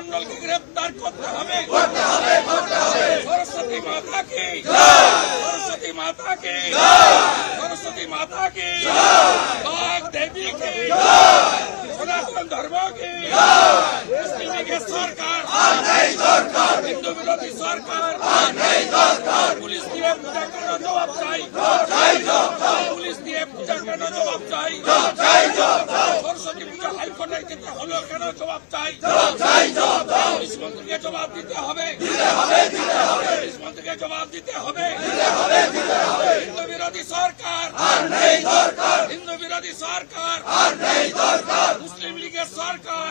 মন্ডলকে গ্রেফতার করতে হবে। সরস্বতী মাতা কি, সরস্বতী মাতা কি, সরস্বতী মাতা কি, বাগ দেবী কি, সনাতন ধর্ম কি, মুসলিম লীগের সরকার, হিন্দু বিরোধী সরকার, পুলিশ দিয়ে পূজা কেন জবাব চাই, পুলিশ দিয়ে পূজা কেন জবাব চাই, সরস্বতী পূজা হাইকোর্টে যেতে হলো কেন জবাব চাই, পুলিশ মন্ত্রীকে জবাব দিতে হবে, পুলিশ মন্ত্রীকে জবাব দিতে হবে। হিন্দু বিরোধী সরকার, হিন্দু বিরোধী সরকার, মুসলিম লীগের সরকার,